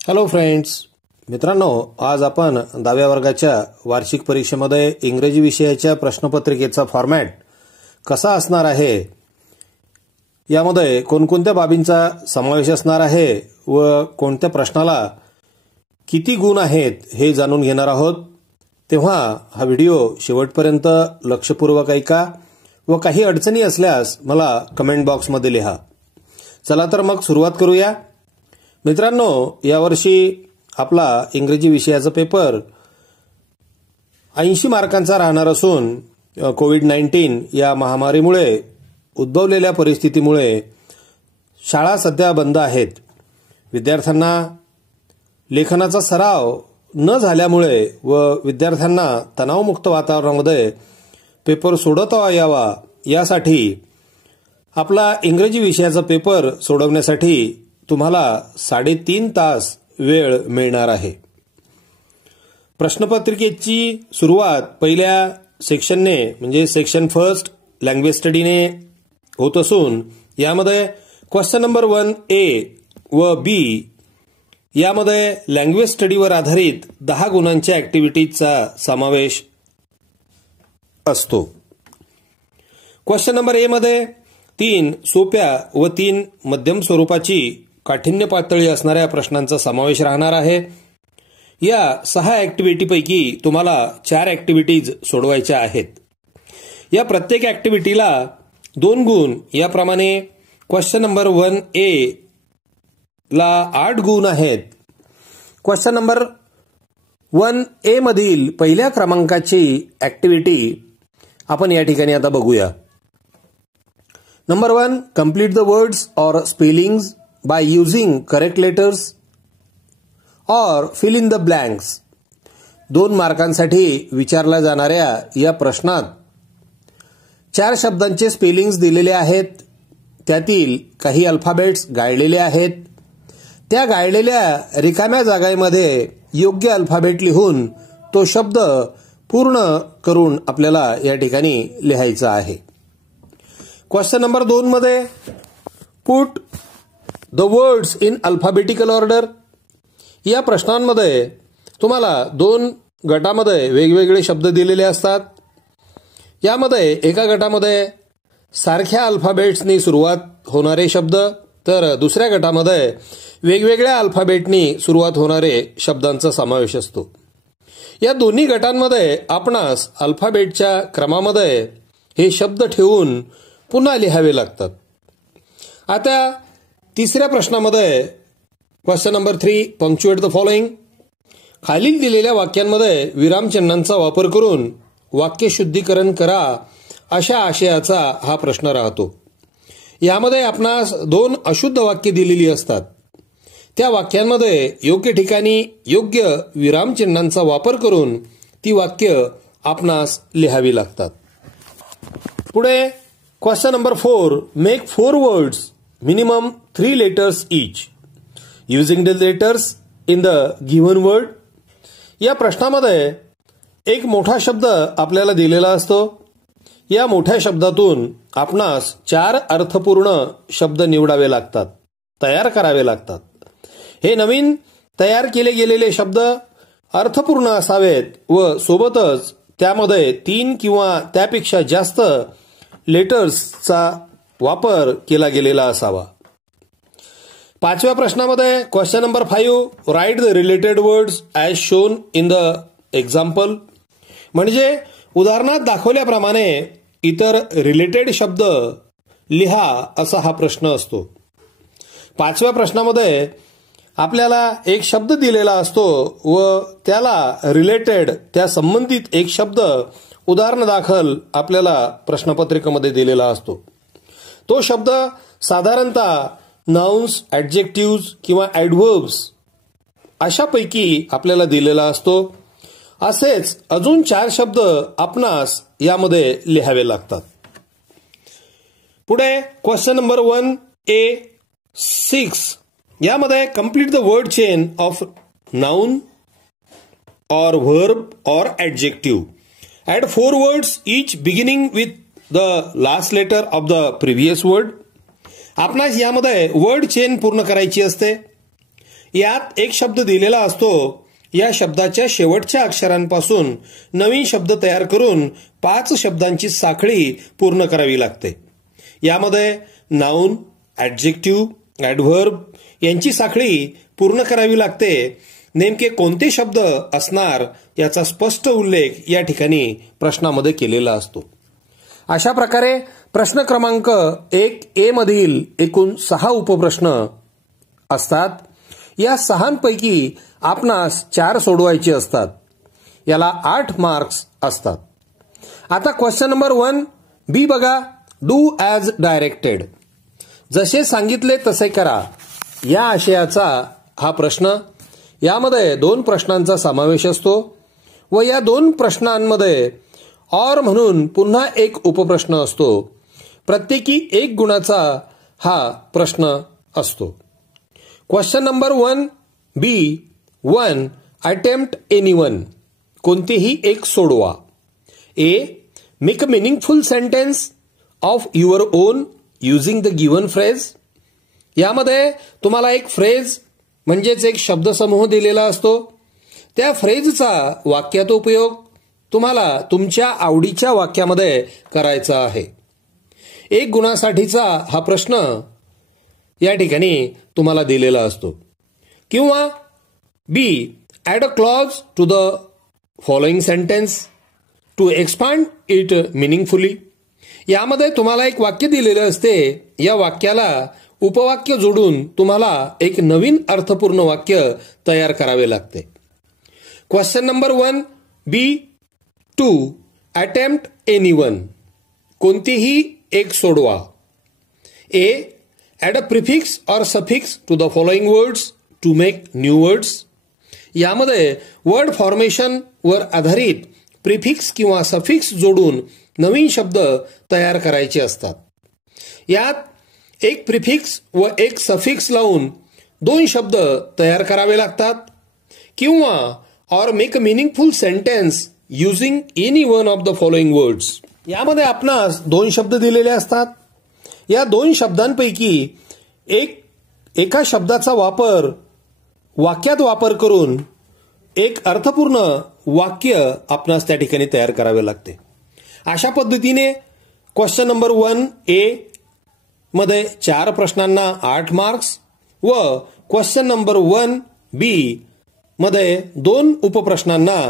Hello friends, मित्रांनो, आज आपण 10व्या वर्गाच्या वार्षिक परीक्षेमध्ये इंग्रजी विषयाच्या प्रश्नपत्रिकेचा फॉर्मॅट कसा असणार आहे, यामध्ये कोणकोणत्या बाबींचा समावेश असणार आहे व कोणत्या प्रश्नाला किती गुण आहेत हे जाणून घेणार आहोत। तेव्हा हा व्हिडिओ शेवटपर्यंत लक्षपूर्वक ऐका व काही अडचणी असल्यास मला कमेंट बॉक्समध्ये लिहा। चला तर मग सुरुवात करूया। मित्रांनो, यावर्षी आपला इंग्रजी विषयाचा पेपर 80 मार्कांचा राहणार असून कोविड-19 या महामारीमुळे उद्भवलेल्या परिस्थितीमुळे शाळा सध्या बंद आहेत। विद्यार्थ्यांना लेखनाचा सराव न झाल्यामुळे व विद्यार्थ्यांना तणावमुक्त वातावरणामध्ये पेपर सोडवता यावा यासाठी आपला इंग्रजी विषयाचा पेपर सोडवण्यासाठी तुम्हाला 3.5 तास वेळ मिळणार आहे। प्रश्नपत्रिकेची सुरुवात पहिल्या सेक्शनने म्हणजे सेक्शन फर्स्ट लँग्वेज स्टडीने होत असून यामध्ये क्वेश्चन नंबर 1A व बी यामध्ये लँग्वेज स्टडीवर आधारित 10 गुणांच्या ऍक्टिव्हिटीजचा समावेश असतो। क्वेश्चन नंबर ए मध्ये 3 सोप्या व 3 मध्यम स्वरूपाची काठिण्य पातळी असणाऱ्या प्रश्नांचा समावेश राहणार आहे। या 6 ऍक्टिव्हिटीपैकी तुम्हाला 4 ऍक्टिव्हिटीज सोडवायच्या आहेत। या प्रत्येक ऍक्टिव्हिटीला 2 गुण याप्रमाणे क्वेश्चन नंबर 1A ला 8 गुण आहेत। क्वेश्चन नंबर 1A मधील पहिल्या क्रमांकाची ऍक्टिव्हिटी आपण या ठिकाणी आता बघूया। नंबर 1, कंप्लीट द वर्ड्स और spellings by using correct letters or fill in the blanks। 2 मार्कांसाठी विचारल्या जाणाऱ्या या प्रश्नात 4 शब्दांचे स्पेलिंग्स दिलेले आहेत। त्यातील काही अल्फाबेट्स गाळलेले आहेत। त्या गाळलेल्या रिकाम्या जागांमध्ये योग्य अल्फाबेट लिहून तो शब्द पूर्ण करून आपल्याला या ठिकाणी लिहायचा आहे। क्वेश्चन नंबर 2 मध्ये put the words in alphabetical order या प्रश्नांमध्ये तुम्हाला 2 गटामध्ये वेगवेगळे शब्द दिलेले असतात। यामध्ये एका गटामध्ये सारख्या अल्फाबेट्सनी सुरुवात होणारे शब्द तर दुसऱ्या गटामध्ये वेगवेगळ्या अल्फाबेटनी सुरुवात होणारे शब्दांचा समावेश असतो। या दोन्ही गटांमध्ये आपणास अल्फाबेटच्या क्रमामध्ये हे शब्द ठेवून पुन्हा लिहावे लागतात। आता तिसऱ्या प्रश्नामध्ये question number 3, punctuate the following. खालील दिलेल्या वाक्यांमध्ये विरामचिन्हांचा वापर करून वाक्य शुद्धीकरण करा अशा आशयाचा हा प्रश्न राहतो। यामध्ये आपणास 2 अशुद्ध वाक्ये दिलेली असतात। त्या वाक्यांमध्ये योग्य ठिकाणी योग्य विरामचिन्हांचा वापर करून ती वाक्य आपणास लिहावी लागतात। पुढे question number 4, make 4 words minimum 3 letters each using the letters in the given word। या प्रश्नामध्ये एक मोठा शब्द आपल्याला दिलेला असतो। या मोठ्या शब्दातून आपणास 4 अर्थपूर्ण शब्द निवडावे लागतात, तयार करावे लागतात। हे नवीन तयार केले गेलेले शब्द अर्थपूर्ण असावेत व सोबतच त्यामध्ये 3 किंवा त्यापेक्षा जास्त लेटर्सचा वापर केला गेलेला असावा। 5व्या प्रश्नामध्ये question number 5, write the related words as shown in the example म्हणजे उदाहरणात दाखवल्याप्रमाणे इतर रिलेटेड शब्द लिहा असा हा प्रश्न असतो। 5व्या प्रश्नामध्ये आपल्याला एक शब्द दिलेला असतो व त्याला रिलेटेड त्या संबंधित एक शब्द उदाहरणादाखल आपल्याला प्रश्नपत्रिकेमध्ये दिलेला असतो। तो शब्द साधारणतः नाउन्स, ॲडजेक्टिव्ह्ज किंवा ॲडव्हर्ब्स अशापैकी आपल्याला दिलेला असतो। असेच अजून 4 शब्द आपणास यामध्ये लिहावे लागतात। पुढे क्वेश्चन नंबर 1A 6 यामध्ये complete the word chain of noun or verb or adjective add 4 words each beginning with the last letter of the previous word. आपणास यामध्ये वर्ड चेन पूर्ण करायची असते। यात एक शब्द दिलेला असतो. या शब्दाच्या शेवटच्या अक्षरांपासून नवीन शब्द तयार करून 5 शब्दांची साखळी पूर्ण करावी लागते. यामध्ये नाऊन, ॲडजेक्टिव्ह, ॲडव्हर्ब यांची साखळी पूर्ण करावी लागते. नेमके कोणते शब्द असणार याचा स्पष्ट उल्लेख या ठिकाणी प्रश्नामध्ये केलेला असतो. अशा प्रकारे प्रश्न क्रमांक 1A मधील एकूण 6 उपप्रश्न असतात. या 6पैकी आपणास 4 सोडवायचे असतात. याला 8 मार्क्स असतात. आता क्वेश्चन नंबर 1B बघा. Do as directed. जसे सांगितले तसे करा या आशयाचा हा प्रश्न. यामध्ये 2 प्रश्नांचा समावेश असतो व या 2 प्रश्नांमध्ये ऑर म्हणून पुन्हा एक उपप्रश्न असतो. प्रत्येकी 1 गुणाचा हा प्रश्न असतो. Question number 1B1 attempt anyone. कोणतेही एक सोडवा. A. Make a meaningful sentence of your own using the given phrase. यामध्ये तुम्हाला एक फ्रेज म्हणजेच एक शब्दसमूह दिलेला असतो. त्या फ्रेजचा वाक्यात उपयोग तुम्हाला तुमच्या आवडीच्या वाक्यामध्ये करायचा आहे. 1 गुणासाठीचा हा प्रश्न या ठिकाणी तुम्हाला दिलेला असतो. किंवा B. Add a clause to the following sentence to expand it meaningfully. यामध्ये तुम्हाला एक वाक्य दिलेलं असते. या वाक्याला उपवाक्य जोडून तुम्हाला एक नवीन अर्थपूर्ण वाक्य तयार करावे लागते. Question number 1B2 attempt anyone. कोणतीही एक सोडवा. A. Add a prefix or suffix to the following words to make new words. यामध्ये वर्ड फॉर्मेशन वर आधारित प्रिफिक्स किंवा सफिक्स जोडून नवीन शब्द तयार करायचे असतात. यात एक प्रिफिक्स व एक सफिक्स लावून 2 शब्द तयार करावे लागतात. किंवा or make a meaningful sentence using any one of the following words. यामध्ये आपणास 2 शब्द दिलेले असतात. या 2 शब्दांपैकी एका शब्दाचा वाक्यात वापर करून एक अर्थपूर्ण वाक्य आपणास त्या ठिकाणी तयार करावे लागते. अशा पद्धतीने क्वेश्चन नंबर 1A मध्ये 4 प्रश्नांना 8 मार्क्स व क्वेश्चन नंबर 1B मध्ये 2 उपप्रश्नांना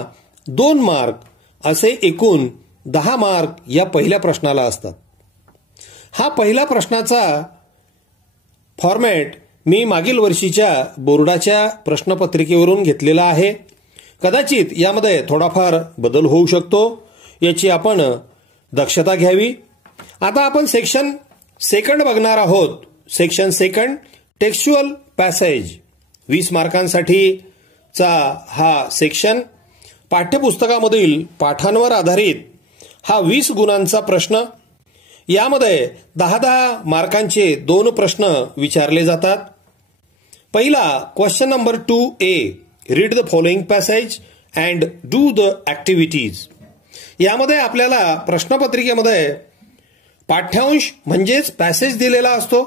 2 मार्क असे एकूण 10 मार्क या पहिल्या प्रश्नाला असतात. हा पहिल्या प्रश्नाचा फॉर्मॅट मी मागील वर्षीच्या बोर्डाच्या प्रश्नपत्रिकेवरून घेतलेला आहे. कदाचित यामध्ये थोडाफार बदल होऊ शकतो, याची आपण दक्षता घ्यावी. आता आपण सेक्शन 2 बघणार आहोत. सेक्शन 2 टेक्स्च्युअल पॅसेज 20 मार्कांसाठीचा हा सेक्शन. पाठ्यपुस्तकामधील पाठांवर आधारित हा 20 गुणांचा प्रश्न. यामध्ये 10-10 मार्कांचे 2 प्रश्न विचारले जातात. पहिला question number 2A. Read the following passage and do the activities. यामध्ये आपल्याला प्रश्नपत्रिकेमध्ये पाठ्यांश म्हणजेच पॅसेज दिलेला असतो.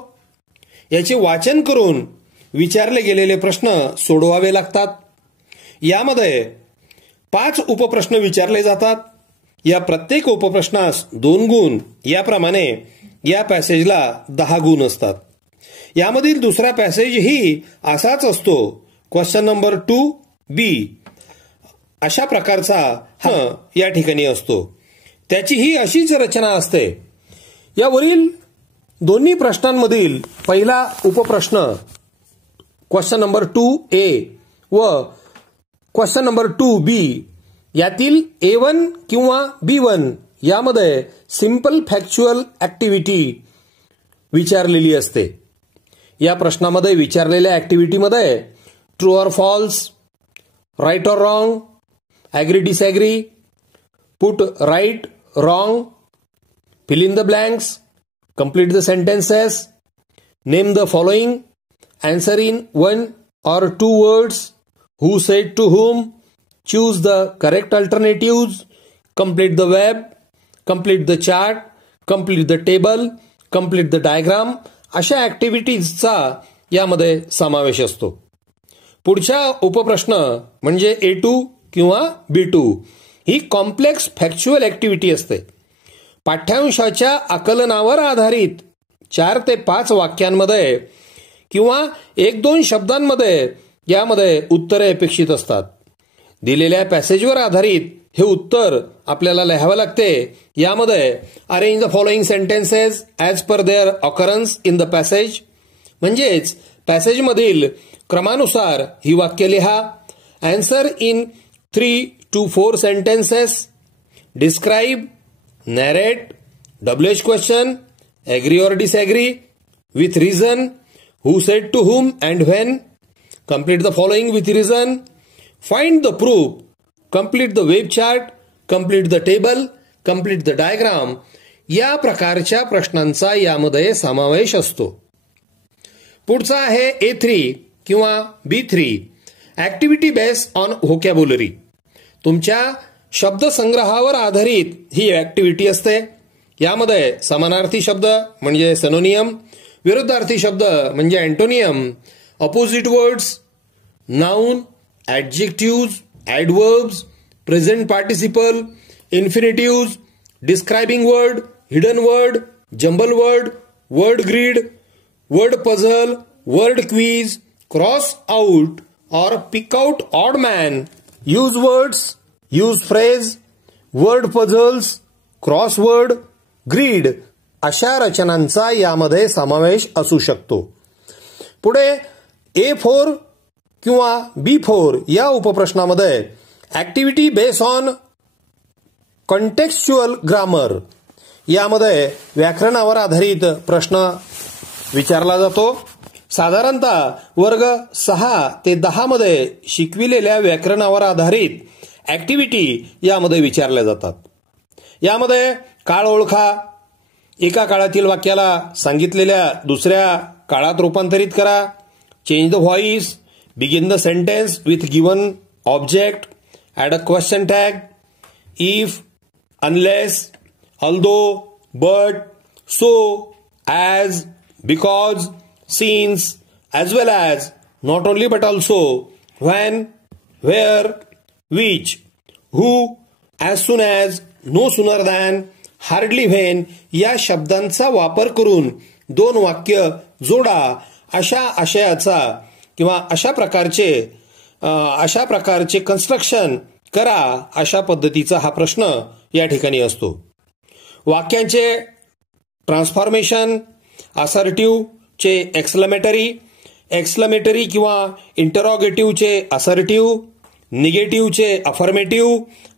याचे वाचन करून विचारले गेलेले प्रश्न सोडवावे लागतात. यामध्ये 5 उपप्रश्न विचारले जातात. या प्रत्येक उपप्रश्नास 2 गुण. याप्रमाणे या पॅसेजला 10 गुण असतात. यामधील दुसरा पॅसेजही असाच असतो. क्वेश्चन नंबर 2B अशा प्रकारचा हा या ठिकाणी असतो. त्याचीही अशीच रचना असते. यावरील दोन्ही प्रश्नांमधील पहिला उपप्रश्न क्वेश्चन नंबर 2A व क्वेश्चन नंबर 2B यातील A1 किंवा B1 यामध्ये सिंपल फॅक्च्युअल ॲक्टिव्हिटी विचारलेली असते. या प्रश्नामध्ये विचारलेल्या ॲक्टिव्हिटीमध्ये true or false, right or wrong, agree disagree, put right wrong, fill in the blanks, complete the sentences, name the following, answer in 1 or 2 words, who said to whom, choose the correct alternatives, complete the verb, complete the chart, complete the table, complete the diagram. अशा ॲक्टिव्हिटीजचा यामध्ये समावेश असतो. पुढचा उपप्रश्न म्हणजे A2 किंवा B2 ही complex factual activity असते. पाठ्यांशाच्या आकलनावर आधारित 4 ते 5 वाक्यांमध्ये किंवा 1-2 शब्दांमध्ये यामध्ये उत्तरे अपेक्षित असतात. दिलेल्या पॅसेजवर आधारित हे उत्तर आपल्याला लिहावे लागते. यामध्ये arrange the following sentences as per their occurrence in the passage, म्हणजेच पॅसेजमधील क्रमानुसार ही वाक्य लिहा. Answer in 3 to 4 sentences. Describe, narrate, WH question, agree or disagree, with reason, who said to whom and when, complete the following with reason, find the proof, complete the web chart, complete the table, complete the diagram. या प्रकारच्या प्रश्नांचा यामध्ये समावेश असतो. पुढचा आहे A3 किंवा B3, activity based on vocabulary. तुमच्या शब्दसंग्रहावर आधारित ही ऍक्टिव्हिटी असते. यामध्ये समानार्थी शब्द म्हणजे सिनोनियम, विरुद्धार्थी शब्द म्हणजे antonym, opposite words, noun, adjectives, adverbs, present participle, infinitives, describing word, hidden word, jumble word, word grid, word puzzle, word quiz, cross out or pick out odd man, use words, use phrase, word puzzles, crossword, grid अशा रचनांचा यामध्ये समावेश असू शकतो. पुढे A4 किंवा B4 या उपप्रश्नामध्ये activity based on कॉन्टेक्स्च्युअल grammar, यामध्ये व्याकरणावर आधारित प्रश्न विचारला जातो. साधारणतः वर्ग 6 ते 10 मध्ये शिकविलेल्या व्याकरणावर आधारित ऍक्टिव्हिटी यामध्ये विचारल्या जातात. यामध्ये काळ ओळखा, एका काळातील वाक्याला सांगितलेल्या दुसऱ्या काळात रूपांतरित करा, change the voice, begin the sentence with given object, add a question tag, if, unless, although, but, so, as, because, since, as well as, not only but also, when, where, which, who, as soon as, no sooner than, hardly when या शब्दांचा वापर करून 2 वाक्य जोडा. अशा आशयाचा किंवा अशा प्रकारचे कन्स्ट्रक्शन करा, अशा पद्धतीचा हा प्रश्न या ठिकाणी असतो. वाक्यांचे ट्रान्सफॉर्मेशन, असर्टिव्ह चे एक्सक्लेमेटरी किंवा इंटरॉगेटिव्हचे असर्टिव्ह, निगेटिव्हचे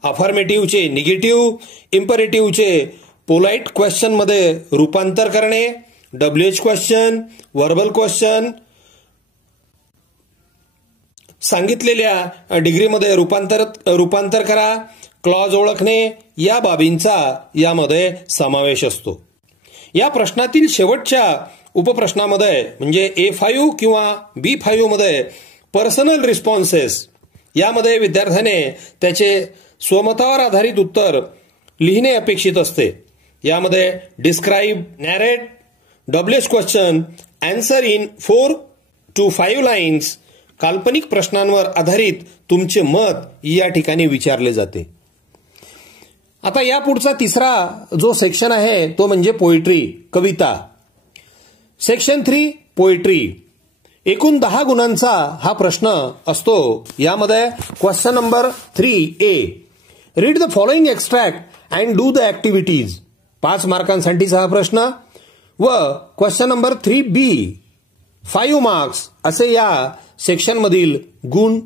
अफर्मेटिव्हचे निगेटिव्ह, इम्परेटिव्हचे पोलाइट क्वेश्चन मध्ये रूपांतर करणे, WH क्वेश्चन, व्हर्बल क्वेश्चन, सांगितलेल्या डिग्रीमध्ये रूपांतर करा, क्लॉज ओळखणे, या बाबींचा यामध्ये समावेश असतो. या प्रश्नातील शेवटच्या उपप्रश्नामध्ये म्हणजे A5 किंवा B5 मध्ये पर्सनल रिस्पॉन्सेस, यामध्ये विद्यार्थ्याने त्याचे स्वमतावर आधारित उत्तर लिहिणे अपेक्षित असते. यामध्ये describe, narrate, WH question, answer in 4 to 5 lines, काल्पनिक प्रश्नांवर आधारित तुमचे मत या ठिकाणी विचारले जाते. आता या पुढचा तिसरा जो सेक्शन आहे तो म्हणजे पोएट्री, कविता. सेक्शन 3 पोएट्री, एकूण 10 गुणांचा हा प्रश्न असतो. यामध्ये question number 3A, read the following extract and do the activities, 5 मार्कांसाठीचा हा प्रश्न. व क्वेश्चन नंबर 3B, 5 मार्क्स असे या सेक्शन मधील गुण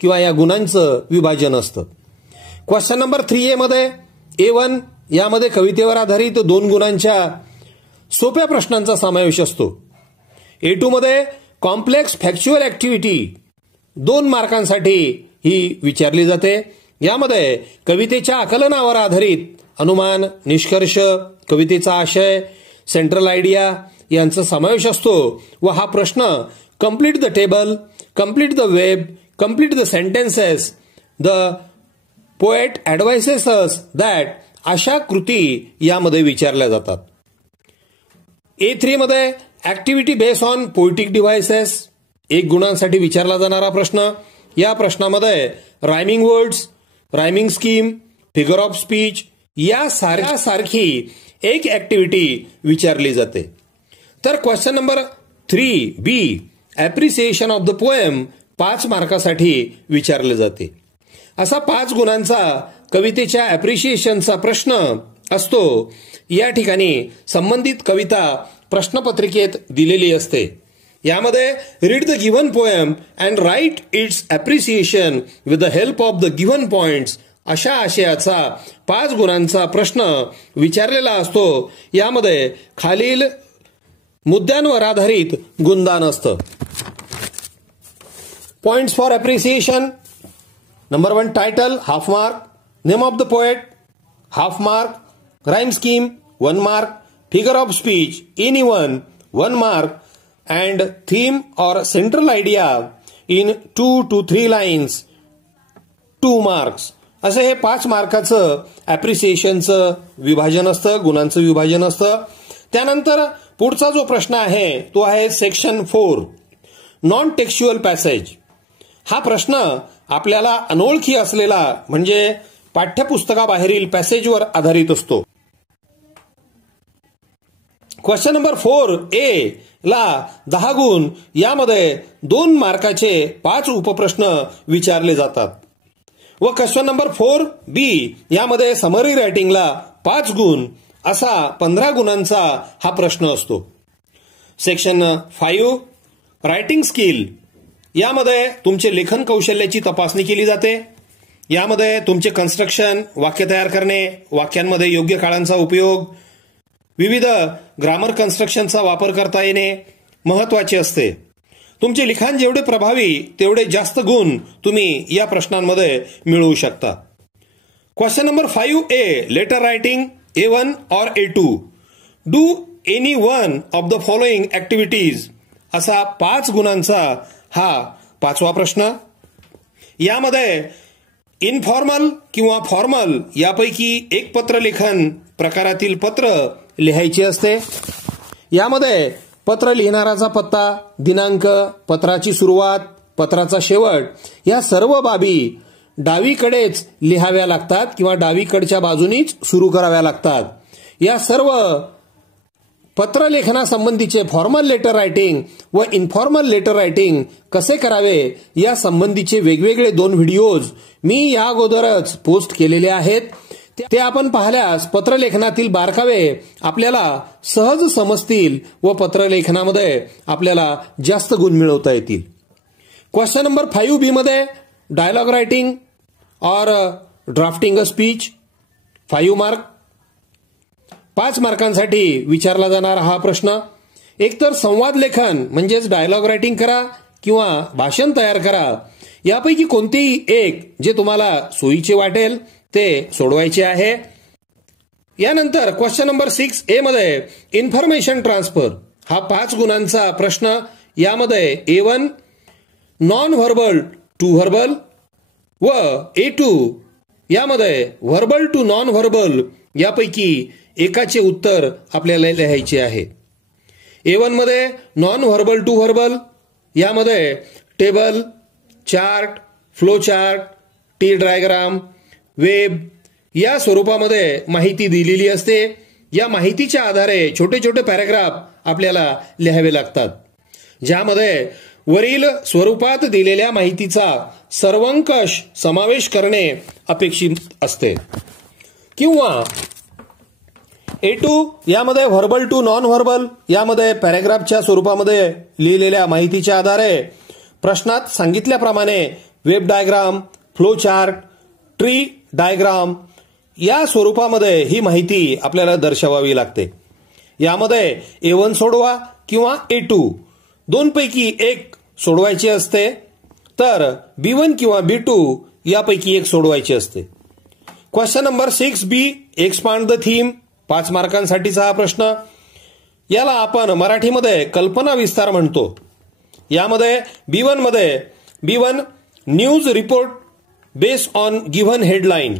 किंवा या गुणांचं विभाजन असतं. क्वेश्चन नंबर 3A मध्ये A1 यामध्ये कवितेवर आधारित 2 गुणांच्या सोप्या प्रश्नांचा समावेश असतो. A2 मध्ये कॉम्प्लेक्स फॅक्च्युअल ऍक्टिव्हिटी 2 मार्कांसाठी ही विचारली जाते. यामध्ये कवितेच्या आकलनावर आधारित अनुमान, निष्कर्ष, कवितेचा आशय, सेंट्रल आयडिया यांचा समावेश असतो. व हा प्रश्न complete the table, complete the web, complete the sentences, the poet advises as that अशा कृती यामध्ये विचारल्या जातात. A3 मध्ये activity based on poetic devices, 1 गुणांसाठी विचारला जाणारा प्रश्न. या प्रश्नामध्ये rhyming words, rhyming scheme, figure of speech या सारखी एक ऍक्टिव्हिटी विचारली जाते. तर question number 3B appreciation of the poem 5 मार्कासाठी विचारले जाते. असा 5 गुणांचा कवितेच्या ॲप्रिसिएशनचा प्रश्न असतो. या ठिकाणी संबंधित कविता प्रश्नपत्रिकेत दिलेली असते. यामध्ये read the given poem and write its appreciation with the help of the given points अशा आशयाचा 5 गुणांचा प्रश्न विचारलेला असतो. यामध्ये खालील मुद्द्यांवर आधारित गुणदान असतं. Points for appreciation. Number 1 title half mark, name of the poet half mark, rhyme scheme 1 mark, figure of speech any 1 mark and theme or central idea in 2 to 3 lines 2 marks. असे हे 5 मार्काचं ॲप्रिसिएशनचं विभाजन असतं, गुणांचं विभाजन असतं. त्यानंतर पुढचा जो प्रश्न आहे तो आहे सेक्शन 4 नॉन टेक्स्च्युअल पॅसेज. हा प्रश्न आपल्याला अनोळखी असलेला म्हणजे पाठ्यपुस्तकाबाहेरील पॅसेजवर आधारित असतो. क्वेश्चन नंबर 4A ला 10 गुण, यामध्ये 2 मार्काचे 5 उपप्रश्न विचारले जातात. व क्वेश्चन नंबर 4B यामध्ये समरी रायटिंगला 5 गुण असा 15 गुणांचा हा प्रश्न असतो. Section 5 writing skill. यामध्ये तुमचे लेखन कौशल्याची तपासणी केली जाते. यामध्ये तुमचे कन्स्ट्रक्शन, वाक्य तयार करणे, वाक्यांमध्ये योग्य काळांचा उपयोग, विविध ग्रामर कन्स्ट्रक्शनचा वापर करता येणे महत्वाचे असते. तुमचे लिखाण जेवढे प्रभावी तेवढे जास्त गुण तुम्ही या प्रश्नांमध्ये मिळवू शकता. Question number 5A letter writing A1 or A2. Do any one of the following activities असा 5 गुणांचा हा 5वा प्रश्न. यामध्ये इनफॉर्मल किंवा फॉर्मल यापैकी एक पत्रलेखन प्रकारातील पत्र लिहायचे असते. यामध्ये पत्र लिहिणाराचा पत्ता, दिनांक, पत्राची सुरुवात, पत्राचा शेवट या सर्व बाबी डावीकडेच लिहाव्या लागतात किंवा डावीकडच्या बाजूनीच सुरू कराव्या लागतात. या सर्व पत्रलेखनासंबंधीचे फॉर्मल लेटर रायटिंग व इन्फॉर्मल लेटर रायटिंग कसे करावे या संबंधीचे वेगवेगळे 2 व्हिडिओज मी या अगोदरच पोस्ट केलेले आहेत. ते आपण पाहिल्यास पत्रलेखनातील बारकावे आपल्याला सहज समजतील व पत्रलेखनामध्ये आपल्याला जास्त गुण मिळवता येतील. क्वेश्चन नंबर 5B मध्ये डायलॉग रायटिंग और ड्राफ्टिंग अ स्पीच 5 मार्क. 5 मार्कांसाठी विचारला जाणारा हा प्रश्न. एकतर संवाद लेखन म्हणजेच डायलॉग रायटिंग करा किंवा भाषण तयार करा. यापैकी कोणतेही एक जे तुम्हाला सोयीचे वाटेल ते सोडवायचे आहे. यानंतर क्वेश्चन नंबर 6A मध्ये इन्फॉर्मेशन ट्रान्सफर हा 5 गुणांचा प्रश्न. यामध्ये A1 non verbal to verbal व A2 यामध्ये व्हर्बल टू नॉन व्हर्बल यापैकी एकाचे उत्तर आपल्याला लिहायचे आहे. A1 मध्ये नॉन व्हर्बल टू व्हर्बल यामध्ये table, chart, flow chart, T diagram, web या स्वरूपामध्ये माहिती दिलेली असते. या माहितीच्या आधारे छोटे छोटे पॅराग्राफ आपल्याला लिहावे लागतात, ज्यामध्ये वरील स्वरूपात दिलेल्या माहितीचा सर्वंकष समावेश करणे अपेक्षित असते. किंवा A2 यामध्ये व्हर्बल टू नॉन व्हर्बल यामध्ये पॅराग्राफच्या स्वरूपामध्ये लिहिलेल्या माहितीच्या आधारे प्रश्नात सांगितल्याप्रमाणे web diagram, flow chart, tree diagram या स्वरूपामध्ये ही माहिती आपल्याला दर्शवावी लागते. यामध्ये A1 सोडवा किंवा A2 दोनपैकी एक सोडवायची असते, तर B1 किंवा B2 यापैकी एक सोडवायची असते. Question number 6B expand the theme 5 मार्कांसाठीचा हा प्रश्न. याला आपण मराठीमध्ये कल्पना विस्तार म्हणतो. यामध्ये B1 मध्ये B1 news report based on given headline.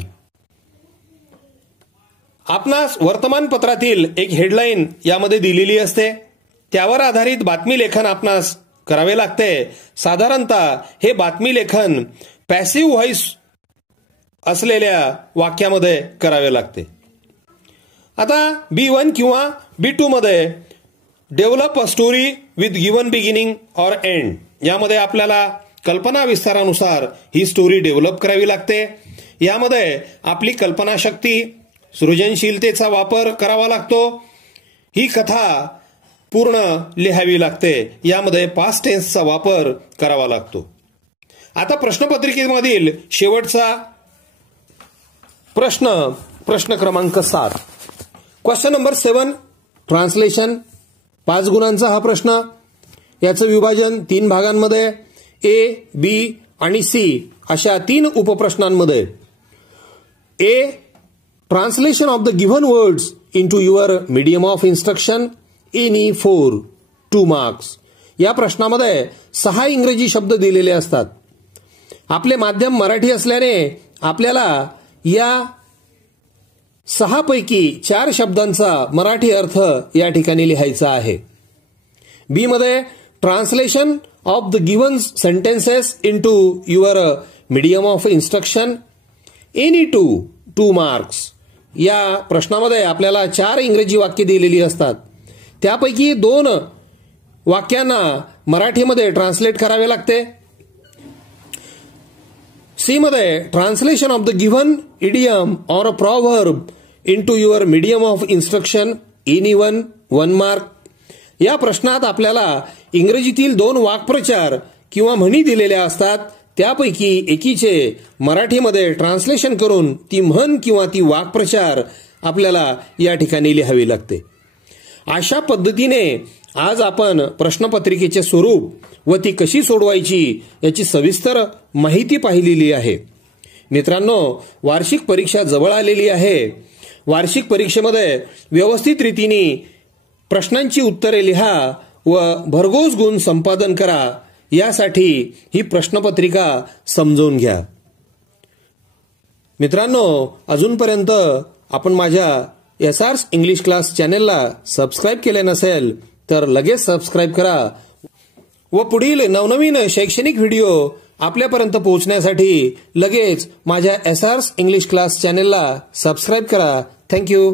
आपणास वर्तमानपत्रातील एक हेडलाईन यामध्ये दिलेली असते, त्यावर आधारित बातमी लेखन आपणास करावे लागते. साधारणतः हे बातमी लेखन पॅसिव्ह व्हॉइस असलेल्या वाक्यामध्ये करावे लागते. आता B1 किंवा B2 मध्ये develop a story with given beginning or end, यामध्ये आपल्याला कल्पना विस्तारानुसार ही स्टोरी डेव्हलप करावी लागते. यामध्ये आपली कल्पनाशक्ती, सृजनशीलतेचा वापर करावा लागतो. ही कथा पूर्ण लिहावी लागते. यामध्ये पास्ट टेन्सचा वापर करावा लागतो. आता प्रश्नपत्रिकेमधील शेवटचा प्रश्न क्रमांक 7. Question number 7 translation. 5 गुणांचा हा प्रश्न. याचं विभाजन 3 भागांमध्ये A, B आणि C अशा 3 उपप्रश्नांमध्ये. A. Translation of the given words into your medium of instruction any 4 2 marks. या प्रश्नामध्ये 6 इंग्रजी शब्द दिलेले असतात. आपले माध्यम मराठी असल्याने आपल्याला या 6 पैकी 4 शब्दांचा मराठी अर्थ या ठिकाणी लिहायचा आहे. बी मध्ये translation of the given sentences into your medium of instruction any 2 marks. या प्रश्नामध्ये आपल्याला 4 इंग्रजी वाक्य दिलेली असतात. त्यापैकी 2 वाक्यांना मराठीमध्ये ट्रान्सलेट करावे लागते. सी मध्ये translation of the given idiom or a proverb into your medium of instruction any 1 mark. या प्रश्नात आपल्याला इंग्रजीतील 2 वाक्प्रचार किंवा म्हणी दिलेल्या असतात. त्यापैकी एकीचे मराठीमध्ये ट्रान्सलेशन करून ती म्हण किंवा ती वाक्प्रचार आपल्याला या ठिकाणी लिहावी लागते. अशा पद्धतीने आज आपण प्रश्नपत्रिकेचे स्वरूप व ती कशी सोडवायची याची सविस्तर माहिती पाहिलेली आहे. मित्रांनो, वार्षिक परीक्षा जवळ आलेली आहे. वार्षिक परीक्षेमध्ये व्यवस्थित रीतीने प्रश्नांची उत्तरे लिहा व भरघोस गुण संपादन करा. यासाठी ही प्रश्नपत्रिका समजून घ्या. मित्रांनो, अजूनपर्यंत आपण माझ्या SR's इंग्लिश क्लास चॅनेलला सबस्क्राईब केले नसेल तर लगेच सबस्क्राईब करा व पुढील नवनवीन शैक्षणिक व्हिडिओ आपल्यापर्यंत पोहोचण्यासाठी लगेच माझ्या SR's इंग्लिश क्लास चॅनेलला सबस्क्राईब करा. थँक्यू.